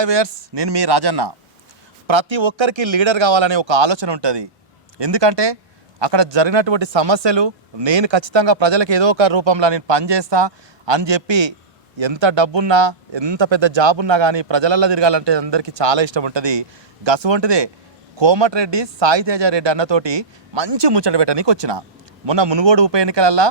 Hi wears నేను మీ రాజన్న. ప్రతి ఒక్కరికి లీడర్ కావాలనే ఒక ఆలోచన ఉంటుంది. ఎందుకంటే అక్కడ జరిగినటువంటి సమస్యలు నేను ఖచ్చితంగా ప్రజలకు ఏదో ఒక రూపంలో నేను పనిచేస్తా అని చెప్పి ఎంత డబ్బున్నా ఎంత పెద్ద జాబ్ ఉన్నా కానీ ప్రజలల్లో తిరగాలంటే అందరికీ చాలా ఇష్టం ఉంటుంది. గసువంటిదే కోమటిరెడ్డి సాయి తేజ రెడ్డి అన్నతోటి మంచి ముచ్చట పెట్టడానికి వచ్చిన. మొన్న మునుగోడు ఉప ఎన్నికలల్లో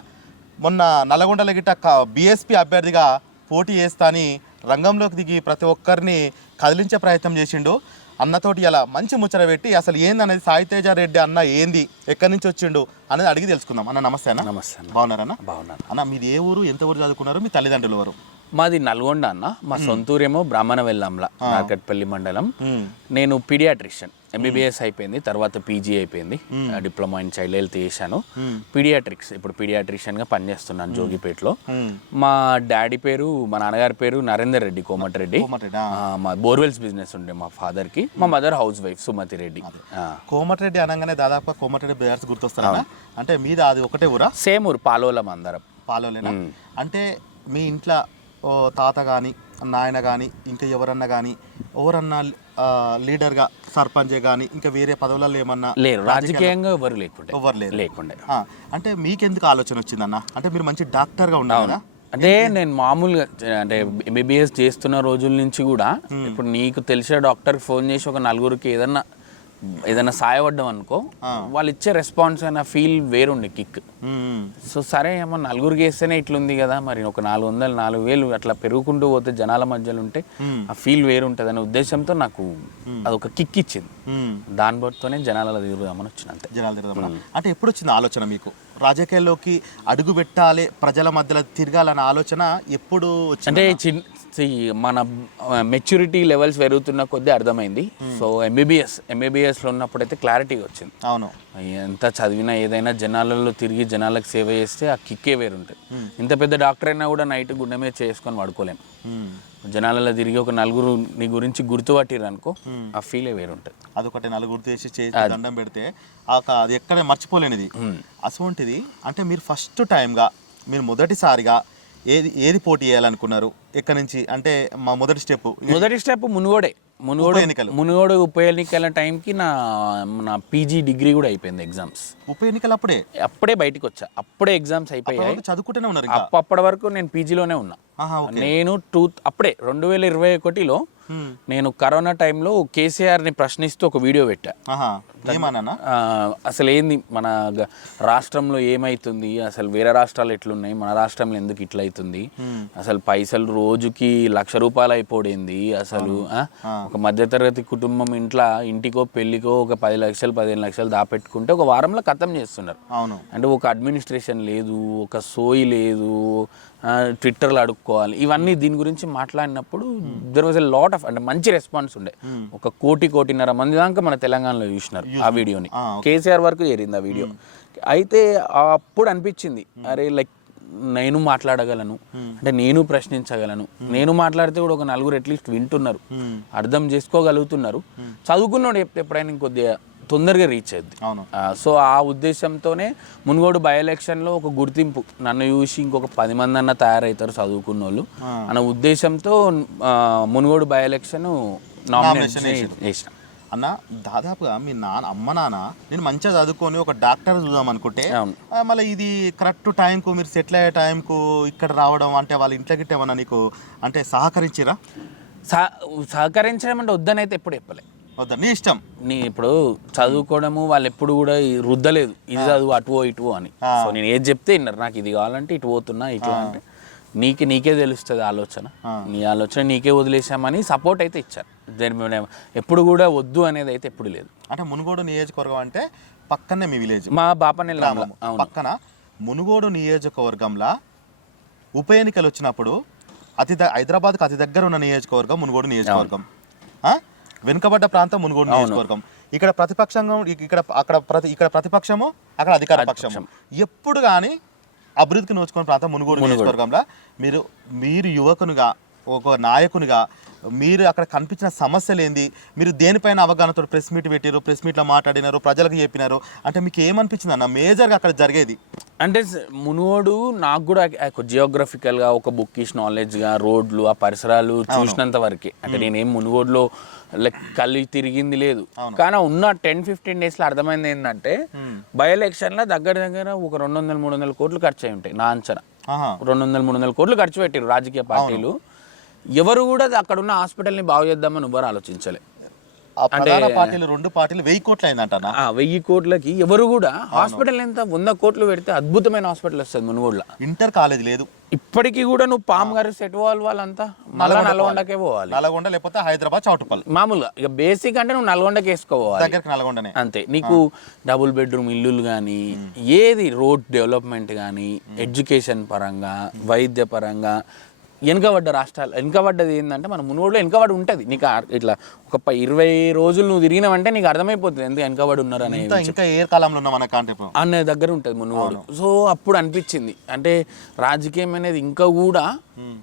మొన్న నల్గొండల గిట్ట బీఎస్పీ అభ్యర్థిగా పోటీ చేస్తా అని రంగంలోకి దిగి ప్రతి ఒక్కరిని కదిలించే ప్రయత్నం చేసిండు. అన్నతోటి ఇలా మంచి ముచ్చట పెట్టి అసలు ఏందనేది సాయితేజ రెడ్డి అన్న ఏంది ఎక్కడి నుంచి వచ్చిండు అనేది అడిగి తెలుసుకుందాం. అన్న నమస్తే అన్న. నమస్తే బాగున్నారన్న బాగున్నాను. అన్న మీది ఏ ఊరు ఎంత ఊరు చదువుకున్నారు? మీ తల్లిదండ్రులు ఎవరు? మాది నల్గొండ అన్న. మా సొంతూరేమో బ్రాహ్మణ వెళ్ళంల నార్కట్పల్లి మండలం. నేను పీడియాట్రిషియన్ ఎంబీబీఎస్ అయిపోయింది తర్వాత పీజీ అయిపోయింది డిప్లొమా ఇన్ చైల్డ్ హెల్త్ చేశాను. పీడియాట్రిక్స్ ఇప్పుడు pediatrician గా పనిచేస్తున్నాను జోగిపేటలో. మా డాడీ పేరు మా నాన్నగారి పేరు నరేందర్ రెడ్డి కోమటిరెడ్డి మా బోర్వెల్స్ బిజినెస్ ఉండే మా father కి మా mother house wife Sumathi Reddy. Komatireddy అనగానే దాదాపు కోమటిరెడ్డి బ్రదర్స్ గుర్తొస్తారా అంటే మీది అది ఒకటే ఊరా? సేమ్ ఊరు పాలోలం అందరం పాలోలేనా? అంటే మీ ఇంట్లో తాత కానీ నాయన కానీ ఇంకా ఎవరన్నా కానీ ఎవరన్నా లీడర్గా సర్పంచ్ కానీ ఇంకా వేరే పదవులలో ఏమన్నా లేరు. రాజకీయంగా ఎవరు లేకుండే. ఎవరు లేరు. లేకుండే. అంటే మీకెందుకు ఆలోచన వచ్చిందన్న? అంటే మీరు మంచి డాక్టర్గా ఉన్నారు కదా? అంటే నేను మామూలుగా అంటే ఎంబీబీఎస్ చేస్తున్న రోజుల నుంచి కూడా ఇప్పుడు నీకు తెలిసిన డాక్టర్కి ఫోన్ చేసి ఒక నలుగురికి ఏదన్నా ఏదైనా సాయపడ్డం అనుకో వాళ్ళు ఇచ్చే రెస్పాన్స్ అయిన ఫీల్ వేరుండే కిక్. సో సరే ఏమో నలుగురికి వేస్తేనే ఇట్లుంది కదా మరి ఒక నాలుగు వందలు నాలుగు వేలు అట్లా పెరుగుకుంటూ పోతే జనాల మధ్యలో ఉంటే ఆ ఫీల్ వేరుంటుంది అనే ఉద్దేశంతో నాకు అదొక కిక్ ఇచ్చింది. దాని బట్టితోనే జనాలలో తిరుగుదామని వచ్చిన అంతే. జనాలు తిరగడం అంటే ఎప్పుడు వచ్చింది ఆలోచన మీకు? రాజకీయాల్లోకి అడుగు పెట్టాలి ప్రజల మధ్యలో తిరగాలన్న ఆలోచన ఎప్పుడు అంటే మన మెచ్యూరిటీ లెవెల్స్ పెరుగుతున్న కొద్దీ అర్థమైంది. సో ఎంబీబీఎస్ ఎంబీబీఎస్లో ఉన్నప్పుడైతే క్లారిటీగా వచ్చింది. అవును. ఎంత చదివినా ఏదైనా జనాలలో తిరిగి జనాలకు సేవ చేస్తే ఆ కిక్కే వేరుంటుంది. ఇంత పెద్ద డాక్టర్ అయినా కూడా నైట్ గుండె మీద చేసుకొని పడుకోలేము మ్మ్. జనాలలో తిరిగి ఒక నలుగురు నీ గురించి గుర్తుపట్టిరు అనుకో ఆ ఫీలే వేరుంటుంది. అదొకటి నలుగురు చేసి చేసి దండం పెడితే అది ఎక్కడ మర్చిపోలేనిది. అసొంటిది అంటే మీరు ఫస్ట్ టైంగా మీరు మొదటిసారిగా ఏది ఏది పోటీ చేయాలనుకున్నారు? ఎక్కడి నుంచి? అంటే మా మొదటి స్టెప్. మొదటి స్టెప్ మునుగోడే. మునుగోడు ఎన్నికలు. మునుగోడు ఉప ఎన్నికల టైంకి నా నా పీజీ డిగ్రీ కూడా అయిపోయింది ఎగ్జామ్స్. ఉప ఎన్నికలు అప్పుడే? అప్పుడే బయటికి వచ్చా. అప్పుడే ఎగ్జామ్స్ అయిపోయాయి. చదువుకుంటూనే ఉన్నారు అప్పటి వరకు నేను పీజీలోనే ఉన్నా. నేను టూ అప్పుడే రెండు వేల ఇరవై ఒకటిలో. నేను కరోనా టైంలో కేసీఆర్ని ప్రశ్నిస్తూ ఒక వీడియో పెట్టా. అసలు ఏంది మన రాష్ట్రంలో ఏమైతుంది? అసలు వేరే రాష్ట్రాలు ఎట్లున్నాయి? మన రాష్ట్రంలో ఎందుకు ఇట్లా అవుతుంది అసలు పైసలు రోజుకి లక్ష రూపాయలు అయిపోయింది అసలు? ఒక మధ్యతరగతి కుటుంబం ఇంట్లో ఇంటికో పెళ్ళికో ఒక పది లక్షలు పదిహేను లక్షలు దాపెట్టుకుంటే ఒక వారంలో ఖతం చేస్తున్నారు. అవును. అంటే ఒక అడ్మినిస్ట్రేషన్ లేదు ఒక సోయి లేదు ట్విట్టర్లో అడుక్కోవాలి. ఇవన్నీ దీని గురించి మాట్లాడినప్పుడు there was a lot of అంటే మంచి రెస్పాన్స్ ఉండే. ఒక కోటి కోటిన్నర మంది దాకా మన తెలంగాణలో చూసినారు. ఆ వీడియోని. కేసీఆర్ వరకు చేరింది ఆ వీడియో. అయితే అప్పుడు అనిపించింది అరే లైక్ నేను మాట్లాడగలను అంటే నేను ప్రశ్నించగలను నేను మాట్లాడితే కూడా ఒక నలుగురు అట్లీస్ట్ వింటున్నారు అర్థం చేసుకోగలుగుతున్నారు. చదువుకున్నాడు చెప్తే ఎప్పుడైనా ఇంకొద్దిగా తొందరగా రీచ్ అయ్యింది అవును. సో ఆ ఉద్దేశంతోనే మునుగోడు బై ఎలక్షన్లో ఒక గుర్తింపు నన్ను చూసి ఇంకొక పది మంది అన్న తయారవుతారు చదువుకున్న వాళ్ళు అన్న ఉద్దేశంతో మునుగోడు బై ఎలక్షన్ నామినేషన్ చేసిన. అన్న దాదాపుగా మీ నాన్న అమ్మ నాన్న నేను మంచిగా చదువుకొని ఒక డాక్టర్ చూద్దాం అనుకుంటే మళ్ళీ ఇది కరెక్ట్ టైంకు మీరు సెటిల్ అయ్యే టైంకు ఇక్కడ రావడం అంటే వాళ్ళ ఇంట్లో గిట్ట ఏమన్నా నీకు అంటే సహకరించిరా? సహ- సహకరించడం అంటే వద్దని అయితే ఎప్పుడు చెప్పలే. వద్దా? నీ ఇష్టం. నీ ఇప్పుడు చదువుకోవడము వాళ్ళు ఎప్పుడు కూడా రుద్దలేదు. ఇది చదువు అటువో ఇటువో అని. సో నేను ఏది చెప్తే విన్నారు. నాకు ఇది కావాలంటే ఇటు పోతున్నా ఇట్లా అంటే నీకు నీకే తెలుస్తుంది ఆలోచన. నీ ఆలోచన నీకే వదిలేసామని సపోర్ట్ అయితే ఇచ్చారు. దాని ఎప్పుడు కూడా వద్దు అనేది అయితే ఎప్పుడు లేదు. అంటే మునుగోడు నియోజకవర్గం అంటే పక్కనే మీ విలేజ్. మా అవును. పక్కన మునుగోడు నియోజకవర్గంలో ఉప ఎన్నికలు వచ్చినప్పుడు అతి హైదరాబాద్కు అతి దగ్గర ఉన్న నియోజకవర్గం మునుగోడు నియోజకవర్గం. ఆ? వెనుకబడ్డ ప్రాంతం మునుగోడు నియోజకవర్గం. ఇక్కడ ప్రతిపక్షంగా ఇక- ఇక్కడ అక్కడ ప్రతి ఇక్కడ ప్రతిపక్షము అక్కడ అధికార పక్షము. ఎప్పుడు కానీ అభివృద్ధికి నోచుకున్న ప్రాంతం మునుగోడు. నియోజకవర్గంలో. మీరు మీరు యువకునిగా ఒక నాయకునిగా మీరు అక్కడ కనిపించిన సమస్యలు ఏంది మీరు దేనిపైన అవగాహనతో ప్రెస్ మీట్ పెట్టారు ప్రెస్ మీట్లో మాట్లాడినారు? ప్రజలకు చెప్పినారు? అంటే మీకు ఏమనిపించింది అన్న? మేజర్గా అక్కడ జరిగేది. అంటే మునుగోడు నాకు కూడా జియోగ్రఫికల్గా ఒక బుక్కిష్ నాలెడ్జ్గా రోడ్లు ఆ పరిసరాలు చూసినంత వరకే. అంటే నేనేం మునుగోడులో లైక్ కళ్ళు తిరిగింది లేదు. కానీ ఉన్న టెన్ ఫిఫ్టీన్ డేస్లో అర్థమైంది ఏంటంటే బై ఎలక్షన్లో దగ్గర దగ్గర ఒక రెండు వందల మూడు వందల కోట్లు ఖర్చు అయి ఉంటాయి నా అంచనా. రెండు వందల మూడు వందల కోట్లు ఖర్చు పెట్టారు రాజకీయ పార్టీలు. ఎవరు కూడా అక్కడ ఉన్న హాస్పిటల్ని బాగు చేద్దామని ఎవరు ఆలోచించలే. ప్రధాన పార్టీలు రెండు పార్టీలు వెయ్యి కోట్లు అయిందంట వెయ్యి కోట్లకి ఎవరు కూడా హాస్పిటల్ ఎంత వంద కోట్లు పెడితే అద్భుతమైన హాస్పిటల్ వస్తుంది మునుగోడులో. ఇంటర్ కాలేజ్ లేదు. ఇప్పటికీ కూడా నువ్వు పాము గారు సెట్ పోవాలి వాళ్ళంతా మళ్ళీ నల్గొండకే పోవాలి. నల్గొండ లేకపోతే హైదరాబాద్ చౌటుపల్లి. మామూలుగా ఇక బేసిక్ అంటే నువ్వు నల్గొండకి వేసుకోవాలి. దగ్గరికి నల్గొండనే. అంతే. నీకు డబుల్ బెడ్రూమ్ ఇల్లులు కానీ ఏది రోడ్ డెవలప్మెంట్ కానీ ఎడ్యుకేషన్ పరంగా వైద్య పరంగా వెనుకబడ్డ రాష్ట్రాలు. వెనుకబడ్డది ఏంటంటే మన మునుగోడులో వెనుకబడి ఉంటుంది. నీకు ఇట్లా ఒక ఇరవై రోజులు నువ్వు తిరిగినావంటే నీకు అర్థమైపోతుంది ఎందుకు వెనుకబడి ఉన్నారు ఇంకా ఏ కాలంలో ఉన్నాం మనకు అంటే ఇప్పుడు అనే దగ్గర ఉంటుంది మునుగోడు. సో అప్పుడు అనిపించింది. అంటే రాజకీయం అనేది ఇంకా కూడా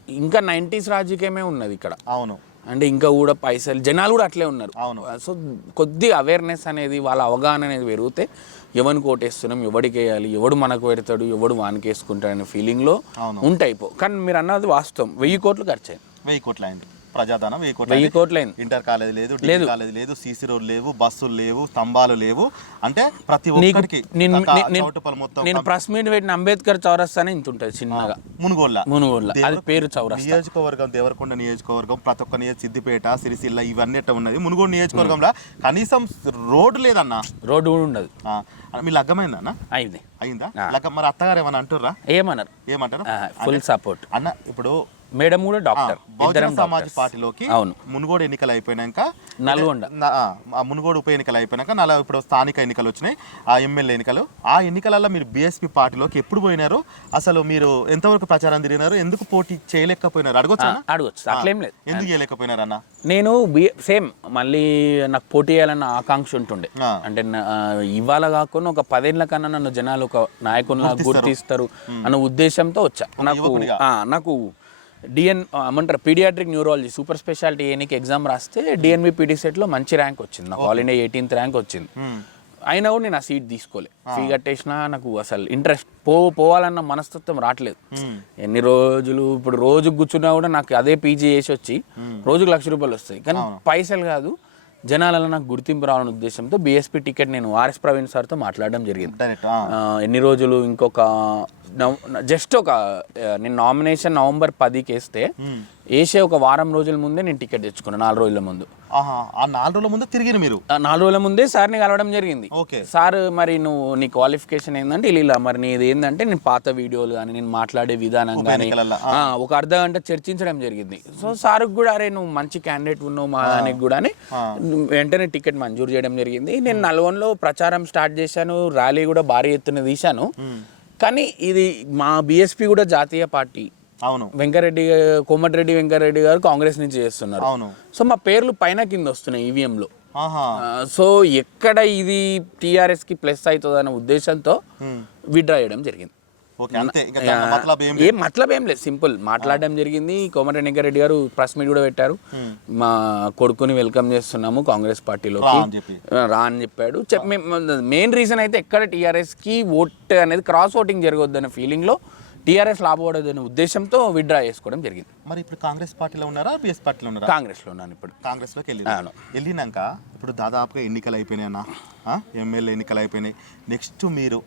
ఇంకా నైంటీస్ రాజకీయమే ఉన్నది ఇక్కడ. అవును. అంటే ఇంకా కూడా పైసలు జనాలు కూడా అట్లే ఉన్నారు. అవును. సో కొద్దిగా అవేర్నెస్ అనేది వాళ్ళ అవగాహన అనేది పెరిగితే ఎవరిని కోటేస్తున్నాం? ఎవడికి వేయాలి? ఎవడు మనకు పెడతాడు? ఎవడు వానికి వేసుకుంటాడు అనే ఫీలింగ్లో. ఉంటాయి. కానీ మీరు అన్నది వాస్తవం. వెయ్యి కోట్లు ఖర్చు అయింది వెయ్యి కోట్లు అయింది ప్రజాధనం వెయ్యి కోట్లు వెయ్యి. కోట్లు ఇంటర్ కాలేజ్ లేదు డిగ్రీ కాలేజ్ లేదు సీసీ రోడ్ లేవు బస్సులు లేవు స్తంభాలు లేవు. అంటే ప్రతి ఒక్కరికి నేను- ప్రెస్ మీట్ పెట్టిన అంబేద్కర్ చౌరస్తానే ఇంత ఉంటుంది చిన్నగా. మునుగోళ్ళ. మునుగోడులో అది పేరు చౌరస్తా. నియోజకవర్గం దేవరకొండ నియోజకవర్గం ప్రతి ఒక్క నియోజక సిద్దిపేట సిరిసిల్ల ఇవన్నీ ఉన్నది? మునుగోడు నియోజకవర్గంలో కనీసం రోడ్డు లేదన్న? రోడ్డు కూడా ఉండదు. మీ లగ్గమైందన్న అయింది. అయిందా? లగ్గం మరి అత్తగారు ఏమన్నా అంటుర్రా? ఏమన్నారు? ఏమంటారు? ఫుల్ సపోర్ట్ అన్న ఇప్పుడు మేడం కూడా డాక్టర్. బహుజన సమాజ్. పార్టీలోకి అవును. మునుగోడు ఎన్నికలు అయిపోయినాక నల్గొండ. మునుగోడు ఉప ఎన్నికలు అయిపోయినాక నల ఇప్పుడు స్థానిక ఎన్నికలు వచ్చినాయి. ఆ ఎమ్మెల్యే ఎన్నికలు. ఆ ఎన్నికలలో మీరు బీఎస్పీ పార్టీలోకి ఎప్పుడు పోయినారు? అసలు మీరు ఎంతవరకు ప్రచారం తిరిగినారు? ఎందుకు పోటీ చేయలేకపోయినారు? అడగొచ్చా? అడగచ్చు. అట్లేం లేదు. ఎందుకు చేయలేకపోయినారు అన్న? నేను సేమ్ మళ్ళీ నాకు పోటీ చేయాలన్న ఆకాంక్ష ఉంటుండే. అంటే ఇవాళ కాకుండా ఒక పదేళ్ళ కన్నా నన్ను జనాలు ఒక నాయకునిలా గుర్తిస్తారు. అన్న ఉద్దేశంతో వచ్చా. నాకు నాకు డిఎన్ ఏమంటారు పీడియాట్రిక్ న్యూరాలజీ సూపర్ స్పెషాలిటీ ఏనికి ఎగ్జామ్ రాస్తే డిఎన్బి పీడీ సెట్లో మంచి ర్యాంక్ వచ్చింది. నాకు ఆల్ ఇండియా ఎయిటీన్త్ ర్యాంక్ వచ్చింది. అయినా కూడా నేను ఆ సీట్ తీసుకోలే. ఫీ కట్టేసినా నాకు అసలు ఇంట్రెస్ట్ పో పోవాలన్న మనస్తత్వం రావట్లేదు. ఎన్ని రోజులు ఇప్పుడు రోజు కూర్చున్నా కూడా నాకు అదే పీజీ చేసి వచ్చి రోజుకు లక్ష రూపాయలు వస్తాయి. కానీ పైసలు కాదు జనాలలో నాకు గుర్తింపు రావాలనే ఉద్దేశంతో బీఎస్పీ టికెట్ నేను ఆర్ఎస్ ప్రవీణ్ సార్తో మాట్లాడడం జరిగింది. ఎన్ని రోజులు ఇంకొక జస్ట్ ఒక నేను నామినేషన్ నవంబర్ పదికి వేస్తే వేసే ఒక వారం రోజుల ముందే నేను టికెట్ తెచ్చుకున్నాను నాలుగు రోజుల ముందు. ఆ నాలుగు రోజుల ముందు తిరిగిరు మీరు? నాలుగు రోజుల ముందే సార్ని కలవడం జరిగింది. ఓకే. సార్ మరి నువ్వు నీ క్వాలిఫికేషన్ ఏంటంటే ఇలా మరి నీది ఏంటంటే నేను పాత వీడియోలు కానీ నేను మాట్లాడే విధానం కానీ ఒక అర్ధ గంట చర్చించడం జరిగింది. సో సార్కి కూడా అరే నువ్వు మంచి క్యాండిడేట్ ఉన్నావు మా దానికి కూడా అని వెంటనే టికెట్ మంజూరు చేయడం జరిగింది. నేను నల్గొండలో ప్రచారం స్టార్ట్ చేశాను ర్యాలీ కూడా భారీ ఎత్తున తీశాను. కానీ ఇది మా బీఎస్పీ కూడా జాతీయ పార్టీ. అవును. వెంకరెడ్డి కోమటిరెడ్డి వెంకరెడ్డి గారు కాంగ్రెస్ నుంచి చేస్తున్నారు. అవును. సో మా పేర్లు పైన కింద వస్తున్నాయి ఈవీఎంలో. సో ఎక్కడ ఇది టీఆర్ఎస్కి ప్లస్ అవుతుంది అనే ఉద్దేశంతో విత్డ్రా చేయడం జరిగింది. ఏం మతలబ్ ఏం లేదు. సింపుల్. మాట్లాడడం జరిగింది. కోమటిరెడ్డి వెంకరెడ్డి గారు ప్రెస్ మీట్ కూడా పెట్టారు. మా కొడుకుని వెల్కమ్ చేస్తున్నాము కాంగ్రెస్ పార్టీలోకి. రా అని చెప్పాడు. చెప్ మెయిన్ రీజన్ అయితే ఎక్కడ టీఆర్ఎస్కి ఓట్ అనేది క్రాస్ ఓటింగ్ జరగొద్దు అనే ఫీలింగ్లో టీఆర్ఎస్ లాభపడదు అనే ఉద్దేశంతో విత్డ్రా చేసుకోవడం జరిగింది. మరి ఇప్పుడు కాంగ్రెస్ పార్టీలో ఉన్నారా? బిఎస్ పార్టీలో ఉన్నారా? కాంగ్రెస్లో ఉన్నాను ఇప్పుడు. కాంగ్రెస్లోకి వెళ్ళి. వెళ్ళినాక ఇప్పుడు దాదాపుగా ఎన్నికలు అయిపోయినాయి అన్న. ఎమ్మెల్యే ఎన్నికలు అయిపోయినాయి. నెక్స్ట్ మీరు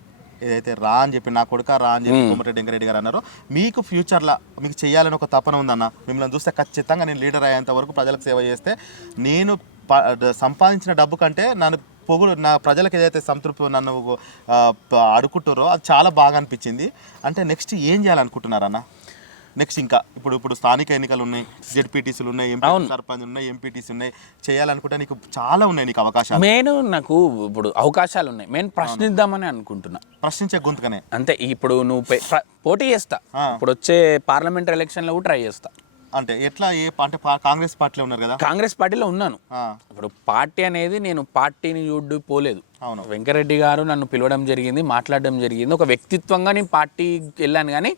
ఏదైతే రా అని చెప్పి నా కొడుక రా అని చెప్పి కోమటిరెడ్డి వెంకరెడ్డి గారు అన్నారో మీకు ఫ్యూచర్లో మీకు చేయాలని ఒక తపన ఉందన్న. మిమ్మల్ని చూస్తే ఖచ్చితంగా నేను లీడర్ అయ్యేంత వరకు ప్రజలకు సేవ చేస్తే నేను సంపాదించిన డబ్బు కంటే నన్ను పొగుడు నా ప్రజలకు ఏదైతే సంతృప్తి నన్ను అడుగుంటారో అది చాలా బాగా అనిపించింది. అంటే నెక్స్ట్ ఏం చేయాలనుకుంటున్నారన్న నెక్స్ట్ ఇంకా ఇప్పుడు ఇప్పుడు స్థానిక ఎన్నికలు ఉన్నాయి జెడ్పీటీసీలు ఉన్నాయి ఎంపీ సర్పంచ్ ఉన్నాయి ఎంపీటీసీ ఉన్నాయి. చేయాలనుకుంటే నీకు చాలా ఉన్నాయి నీకు అవకాశాలు. మెయిన్ నాకు ఇప్పుడు అవకాశాలు ఉన్నాయి. నేను ప్రశ్నిద్దామని అనుకుంటున్నా. ప్రశ్నించే గొంతుకనే. అంతే ఇప్పుడు నువ్వు పోటీ చేస్తా. ఇప్పుడు వచ్చే పార్లమెంట్ ఎలక్షన్లో కూడా ట్రై చేస్తా. అంటే ఎట్లా ఏ అంటే కాంగ్రెస్ పార్టీలో ఉన్నారు కదా? కాంగ్రెస్ పార్టీలో ఉన్నాను. ఇప్పుడు పార్టీ అనేది నేను పార్టీని చూడ్డు పోలేదు. అవును. వెంకరెడ్డి గారు నన్ను పిలవడం జరిగింది మాట్లాడడం జరిగింది. ఒక వ్యక్తిత్వంగా నేను పార్టీకి వెళ్ళాను కానీ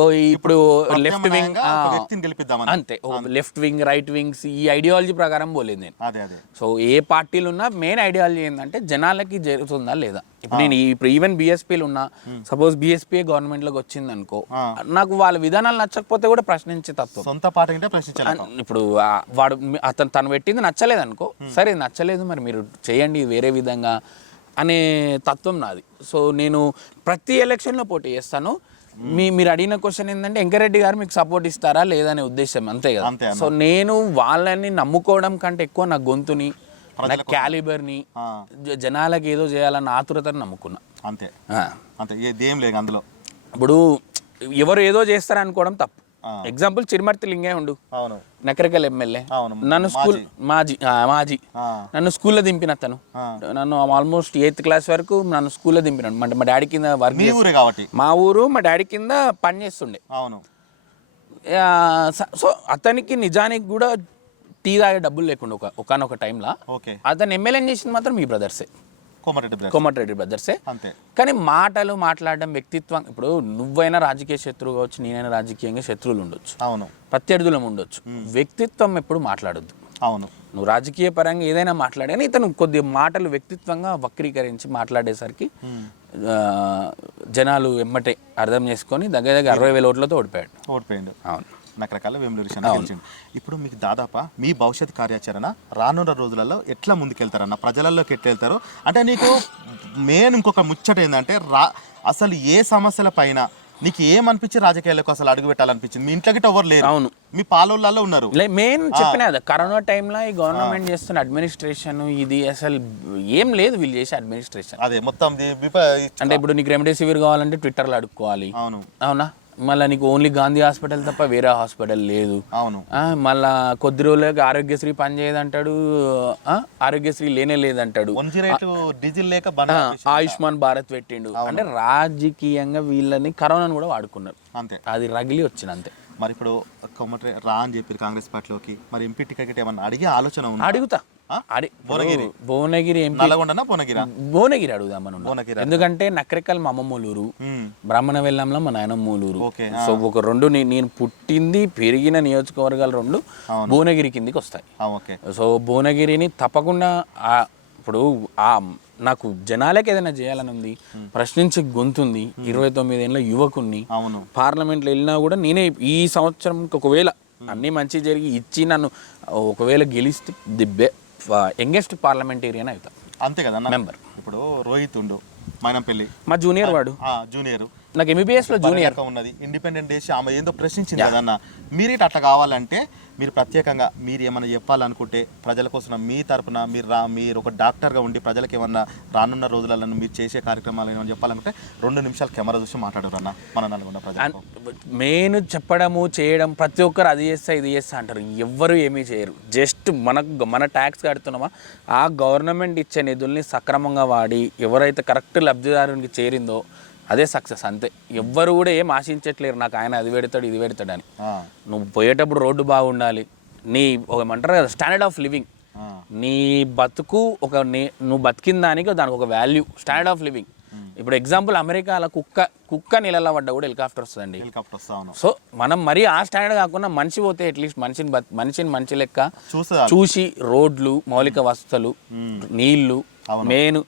ఓ ఇప్పుడు లెఫ్ట్ వింగ్ అంతే. లెఫ్ట్ వింగ్ రైట్ వింగ్స్ ఈ ఐడియాలజీ ప్రకారం పోలేదు నేను. సో ఏ పార్టీలు ఉన్నా మెయిన్ ఐడియాలజీ ఏంటంటే జనాలకి జరుగుతుందా లేదా? ఇప్పుడు నేను ఇప్పుడు ఈవెన్ బీఎస్పీలు ఉన్నా సపోజ్ బీఎస్పీ గవర్నమెంట్లోకి వచ్చింది అనుకో నాకు వాళ్ళ విధానాలు నచ్చకపోతే కూడా ప్రశ్నించే తత్వం. సొంత పార్టీ ఇప్పుడు వాడు అతను తను పెట్టింది నచ్చలేదు అనుకో సరే నచ్చలేదు మరి మీరు చేయండి వేరే విధంగా. అనే తత్వం నాది. సో నేను ప్రతి ఎలక్షన్లో పోటీ చేస్తాను. మీ మీరు అడిగిన క్వశ్చన్ ఏంటంటే వెంకరెడ్డి గారు మీకు సపోర్ట్ ఇస్తారా లేదనే ఉద్దేశం అంతే కదా. సో నేను వాళ్ళని నమ్ముకోవడం కంటే ఎక్కువ నా గొంతుని నా క్యాలిబర్ని జనాలకి ఏదో చేయాలన్న ఆతురతను నమ్ముకున్నా. అంతే. అంతే. ఏదేం లేదు అందులో. ఇప్పుడు ఎవరు ఏదో చేస్తారనుకోవడం తప్పు. ఎగ్జాంపుల్ చిరుమర్తి లింగే ఉండు అవును. నకరికల్ ఎమ్మెల్యే అవును నన్ను స్కూల్ మాజీ. మాజీ నన్ను స్కూల్లో దింపిన అతను. నన్ను ఆల్మోస్ట్ ఎయిత్ క్లాస్ వరకు నన్ను స్కూల్లో దింపినాడు. అంటే మా డాడీ కింద వర్క్ ఊరే కాబట్టి? మా ఊరు మా డాడీ కింద పని చేస్తుండే. అవును. స- అతనికి నిజానికి కూడా టీ తాగే డబ్బులు లేకుండా ఒక ఒకనొక టైంలో ఓకే. అతను ఎమ్మెల్యే చేసింది మాత్రం మీ బ్రదర్సే కోమటిరెడ్డి బ్రదర్సే అంతే. కానీ మాటలు మాట్లాడడం వ్యక్తిత్వం ఇప్పుడు నువ్వైనా రాజకీయ శత్రువు కావచ్చు నేనైనా రాజకీయంగా శత్రువులు ఉండొచ్చు. అవును. ప్రత్యర్థులం ఉండొచ్చు. వ్యక్తిత్వం ఎప్పుడు మాట్లాడొద్దు. అవును. నువ్వు రాజకీయ పరంగా ఏదైనా మాట్లాడని ఇతను కొద్ది మాటలు వ్యక్తిత్వంగా వక్రీకరించి మాట్లాడేసరికి జనాలు ఎమ్మటే అర్థం చేసుకొని దగ్గర దగ్గర అరవై వేల ఓట్లతో ఓడిపోయాడు. ఓడిపోయిండు. అవును. రకరకాల వేములూరి గెలిచిండు. ఇప్పుడు మీకు దాదాపు మీ భవిష్యత్ కార్యాచరణ రానున్న రోజులలో ఎట్లా ముందుకెళ్తారన్న ప్రజలలోకి ఎట్లా వెళ్తారు అంటే నీకు మెయిన్ ఇంకొక ముచ్చట ఏంటంటే రా అసలు ఏ సమస్యల పైన నీకు ఏమనిపించి రాజకీయాలకు అసలు అడుగు పెట్టాలనిపించింది? మీ ఇంట్లోకి ఎవరు లేరు. అవును. మీ పాలోళ్ళలో ఉన్నారు. మెయిన్ చెప్పిన కదా కరోనా టైంలో ఈ గవర్నమెంట్ చేస్తున్న అడ్మినిస్ట్రేషన్ ఇది అసలు ఏం లేదు వీళ్ళు చేసే అడ్మినిస్ట్రేషన్. అదే మొత్తం అంటే ఇప్పుడు నీకు రెమ్డెసివిర్ కావాలంటే ట్విట్టర్లో అడుక్కోవాలి. అవును. అవునా? మళ్ళీ నీకు ఓన్లీ గాంధీ హాస్పిటల్ తప్ప వేరే హాస్పిటల్ లేదు. అవును. మళ్ళా కొద్ది రోజులకి ఆరోగ్యశ్రీ పని చేయదంటాడు ఆరోగ్యశ్రీ లేనే లేదంటాడు. డీజిల్ లేక ఆయుష్మాన్ భారత్ పెట్టిండు. అంటే రాజకీయంగా వీళ్ళని కరోనాను కూడా వాడుకున్నారు. అంతే. అది రగిలి వచ్చింది అంతే. మరి ఇప్పుడు కొమ్మటి రా అని చెప్పారు కాంగ్రెస్ పార్టీలోకి. మరి ఎంపీ టికెట్ ఏమన్నా అడిగే ఆలోచన ఉంది? అడుగుతా? అడి భువనగిరి. భువనగిరి పొనగిరా భువనగిరి? ఉన్నా. భువనగిరి. ఎందుకంటే నకరికల్ మా అమ్మమ్మూలూరు బ్రాహ్మణ వెళ్ళంలో మా నాయనమ్మూలూరు సో ఒక రెండు నేను పుట్టింది పెరిగిన నియోజకవర్గాలు రెండు భువనగిరి కిందికి వస్తాయి. సో భువనగిరిని తప్పకుండా ఆ- ఇప్పుడు ఆ నాకు జనాలకి ఏదైనా చేయాలని ఉంది ప్రశ్నించే గొంతుంది ఇరవై తొమ్మిది ఏళ్ళ యువకుణ్ణి అవును. పార్లమెంట్లో వెళ్ళినా కూడా నేనే ఈ సంవత్సరం ఒకవేళ అన్నీ మంచి జరిగి ఇచ్చి నన్ను ఒకవేళ గెలిస్తే ది బె యంగెస్ట్ పార్లమెంటేరియన్ అవుతా. అంతే కదా? మెంబర్ ఇప్పుడు రోహిత్ ఉండు మైనంపల్లి. మా జూనియర్ వాడు. జూనియర్ నాకు ఎంబీబీఎస్లో జూనియర్ పరిణామం ఉన్నది. ఇండిపెండెంట్ డేసి ఆమె ఏందో ప్రశ్నించింది కదన్న మీరు ఇటు అట్లా కావాలంటే మీరు ప్రత్యేకంగా మీరు ఏమైనా చెప్పాలనుకుంటే ప్రజల కోసం మీ తరపున మీరు రా మీరు ఒక డాక్టర్గా ఉండి ప్రజలకు ఏమన్నా రానున్న రోజులలో మీరు చేసే కార్యక్రమాలు ఏమైనా చెప్పాలనుకుంటే రెండు నిమిషాలు కెమెరా చూసి మాట్లాడరు అన్న మన నల్గొండ ప్రజలకు. మెయిన్ చెప్పడము చేయడం ప్రతి ఒక్కరు అది చేస్తా ఇది చేస్తా అంటారు. ఎవ్వరు ఏమీ చేయరు. జస్ట్ మనకు మన ట్యాక్స్ కడుతున్నామా ఆ గవర్నమెంట్ ఇచ్చే నిధుల్ని సక్రమంగా వాడి ఎవరైతే కరెక్ట్ లబ్ధిదారునికి చేరిందో అదే సక్సెస్ అంతే. ఎవ్వరు కూడా ఏం ఆశించట్లేరు నాకు ఆయన అది పెడతాడు ఇది పెడతాడు అని. నువ్వు పోయేటప్పుడు రోడ్డు బాగుండాలి. నీ ఒక ఏమంటారు కదా స్టాండర్డ్ ఆఫ్ లివింగ్ నీ బతుకు ఒక నే నువ్వు బతికిన దానికి దానికి ఒక వాల్యూ స్టాండర్డ్ ఆఫ్ లివింగ్ ఇప్పుడు ఎగ్జాంపుల్ అమెరికాలో కుక్క కుక్క నీళ్ళలో పడ్డా కూడా హెలికాప్టర్ వస్తుందండి. హెలికాప్టర్ వస్తా సో మనం మరీ ఆ స్టాండర్డ్ కాకుండా మనిషి పోతే అట్లీస్ట్ మనిషిని బత్- మనిషిని మంచి లెక్క చూసి రోడ్లు మౌలిక వసతులు నీళ్ళు మెయిన్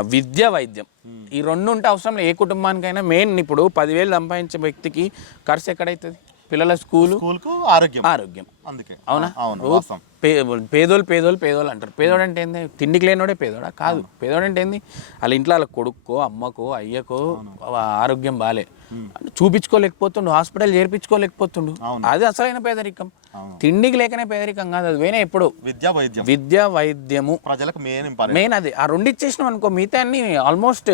విద్య వైద్యం. ఈ రెండు ఉంటే అవసరం లేదు. ఏ కుటుంబానికైనా మెయిన్ ఇప్పుడు పదివేలు సంపాదించే వ్యక్తికి ఖర్చు ఎక్కడైతుంది? పిల్లల స్కూలు? స్కూల్కు ఆరోగ్యం. ఆరోగ్యం. అందుకే. అవునా? అవును రో- వాస్తవం. పే పేదోళ్ళు పేదోళ్ళు పేదోళ్ళు అంటారు. పేదోడు అంటే ఏంది? తిండికి లేనోడే పేదోడా? కాదు. పేదోడు అంటే ఏంది? వాళ్ళ ఇంట్లో వాళ్ళ కొడుక్కో అమ్మకో అయ్యకో ఆరోగ్యం బాలే. చూపించుకోలేకపోతుండు హాస్పిటల్ చేర్పించుకోలేకపోతుండు. అది అసలైన పేదరికం. తిండికి లేకనే పేదరికం కాదు అది వేనే ఎప్పుడు. విద్యా వైద్యం. విద్య వైద్యము. ప్రజలకు మెయిన్ మెయిన్ అది. ఆ రెండు ఇచ్చేసినాం అనుకో మిగతా అన్ని ఆల్మోస్ట్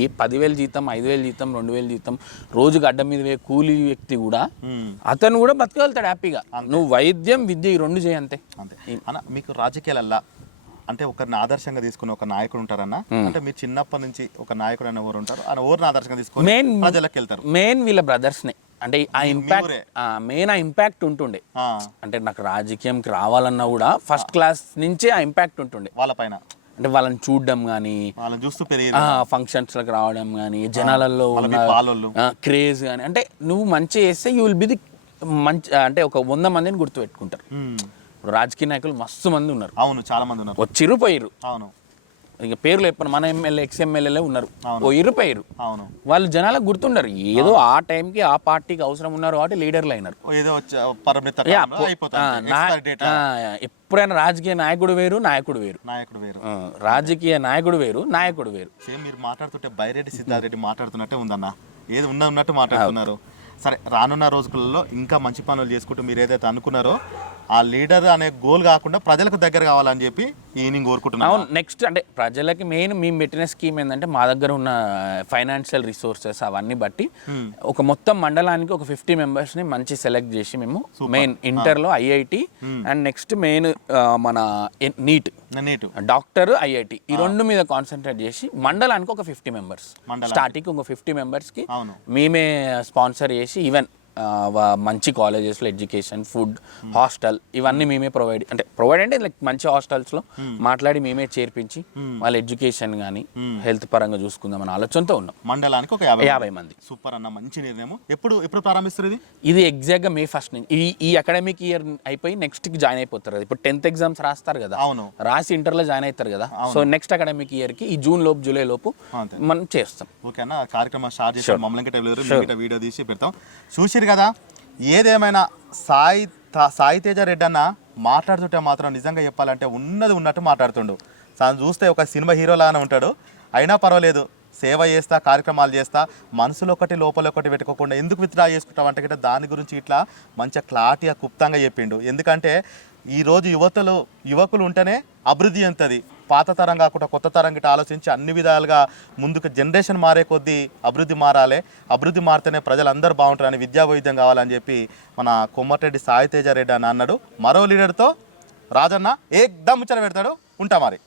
ఈ పదివేలు జీతం ఐదు వేలు జీతం రెండు వేలు జీతం రోజుకి అడ్డం మీద వే కూలీ వ్యక్తి కూడా అతను కూడా బతకగలుగుతాడు హ్యాపీగా. నువ్వు వైద్యం విద్య ఈ రెండు చేయంతే అంతే. అన్న మీకు రాజకీయాలల్లా అంటే ఒకరిని ఆదర్శంగా తీసుకుని ఒక నాయకుడు ఉంటారన్న? అంటే మీరు చిన్నప్పటి నుంచి ఒక నాయకుడు అనే ఎవరు ఉంటారు? ఆయన ఎవరిని ఆదర్శంగా తీసుకొని మెయిన్ ప్రజలకు వెళ్తారు మెయిన్ వీళ్ళ బ్రదర్స్నే. అంటే ఆ ఇంపాక్ట్. మెయిన్ ఆ ఇంపాక్ట్ ఉంటుండే. అంటే నాకు రాజకీయంకి రావాలన్నా కూడా ఫస్ట్ క్లాస్ నుంచే ఆ ఇంపాక్ట్ ఉంటుండే. వాళ్ళ పైన? అంటే వాళ్ళని చూడడం కానీ వాళ్ళని చూస్తూ పెరిగి ఫంక్షన్స్లకు రావడం కానీ జనాలలో. క్రేజ్ కానీ అంటే నువ్వు మంచి చేస్తే యూ విల్ బి ది మంచి అంటే ఒక వంద మందిని గుర్తుపెట్టుకుంటారు. ఇప్పుడు రాజకీయ నాయకులు మస్తు మంది ఉన్నారు. అవును చాలా మంది ఉన్నారు. వచ్చిర్రు పోయిర్రు. అవును. ఇక పేర్లు చెప్పను మన ఎమ్మెల్యే ఎక్స్ ఎమ్మెల్యేలే ఉన్నారు. అవును. పోయిర్రు పోయిర్రు అవును. వాళ్ళు జనాలకు గుర్తుండరు. ఏదో ఆ టైంకి ఆ పార్టీకి అవసరం ఉన్నారు కాబట్టి లీడర్లు అయినారు. ఏదో ఎప్పుడైనా రాజకీయ నాయకుడు వేరు నాయకుడు వేరు. నాయకుడు వేరు. రాజకీయ నాయకుడు వేరు నాయకుడు వేరు. సేమ్ మీరు మాట్లాడుతుంటే బైరెడ్డి సిద్ధారెడ్డి మాట్లాడుతున్నట్టే ఉందన్న. ఏది ఉన్న ఉన్నట్టు మాట్లాడుతున్నారు. సరే రానున్న రోజులలో ఇంకా మంచి పనులు చేసుకుంటూ మీరు ఏదైతే అనుకున్నారో ఆ లీడర్ అనే గోల్ కాకుండా ప్రజలకు దగ్గర కావాలని చెప్పి నేను కోరుకుంటున్నాను. అవును నెక్స్ట్ అంటే ప్రజలకి మెయిన్ మేము పెట్టిన స్కీమ్ ఏంటంటే మా దగ్గర ఉన్న ఫైనాన్షియల్ రిసోర్సెస్ అవన్నీ బట్టి ఒక మొత్తం మండలానికి ఒక ఫిఫ్టీ మెంబర్స్ని మంచి సెలెక్ట్ చేసి మేము మెయిన్ ఇంటర్లో ఐఐటి అండ్ నెక్స్ట్ మెయిన్ మన నీట్. నీటు. Doctor IIT. ఈ రెండు మీద కాన్సన్ట్రేట్ చేసి మండలానికి ఒక ఫిఫ్టీ మెంబర్స్. స్టార్టింగ్ ఒక ఫిఫ్టీ మెంబర్స్కి మేమే స్పాన్సర్ చేసి ఈవెన్ మంచి కాలేజెస్లో ఎడ్యుకేషన్ ఫుడ్ హాస్టల్ ఇవన్నీ మేమే ప్రొవైడ్ అంటే ప్రొవైడ్ అంటే లైక్ మంచి హాస్టల్స్లో మాట్లాడి మేమే చేర్పించి వాళ్ళ ఎడ్యుకేషన్ కానీ హెల్త్ పరంగా చూసుకుందామని ఆలోచనతో ఉన్నాం. మండలానికి ఒక యాభై మంది. సూపర్ అన్న మంచి నిర్ణయం ఎప్పుడు ఎప్పుడు ప్రారంభిస్తారు ఇది? ఇది ఎగ్జాక్ట్గా మే ఫస్ట్ నుంచి. ఈ ఈ అకాడమిక్ ఇయర్ అయిపోయి నెక్స్ట్కి జాయిన్ అయిపోతారు కదా. ఇప్పుడు టెన్త్ ఎగ్జామ్స్ రాస్తారు కదా. అవును. రాసి ఇంటర్లో జాయిన్ అవుతారు కదా. సో నెక్స్ట్ అకాడమిక్ ఇయర్కి ఈ జూన్ లోపు జూలై లోపు. మనం చేస్తాం. ఓకేనా కార్యక్రమం స్టార్ట్ చేసి. మమ్మల్ని వీడియో తీసి పెడతాం. చూసిరు కదా? ఏదేమైనా సాయి తా- రెడ్డి అన్న మాట్లాడుతుంటే మాత్రం నిజంగా చెప్పాలంటే ఉన్నది ఉన్నట్టు మాట్లాడుతుండు. తను చూస్తే ఒక సినిమా హీరోలాగానే ఉంటాడు. అయినా పర్వాలేదు. సేవ చేస్తా కార్యక్రమాలు చేస్తా మనసులో ఒకటి లోపల ఒకటి పెట్టుకోకుండా ఎందుకు విత్డ్రా చేసుకుంటాం అంటే గిట్ట దాని గురించి ఇట్లా మంచిగా క్లారిటీగా క్లుప్తంగా చెప్పిండు. ఎందుకంటే ఈరోజు యువతలు యువకులు ఉంటేనే అభివృద్ధి చెందుతుంది. పాత తరం కాకుండా కొత్త తరం గిట్ట ఆలోచించి అన్ని విధాలుగా ముందుకు జనరేషన్ మారే కొద్దీ అభివృద్ధి మారాలి. అభివృద్ధి మారితేనే ప్రజలందరూ బాగుంటారని విద్యా వైద్యం కావాలని చెప్పి మన కొమ్మటిరెడ్డి సాయి రెడ్డి అని అన్నాడు. మరో లీడర్తో రాజన్న ఏకదమ్ ముచ్చట పెడతాడు ఉంటా మరి.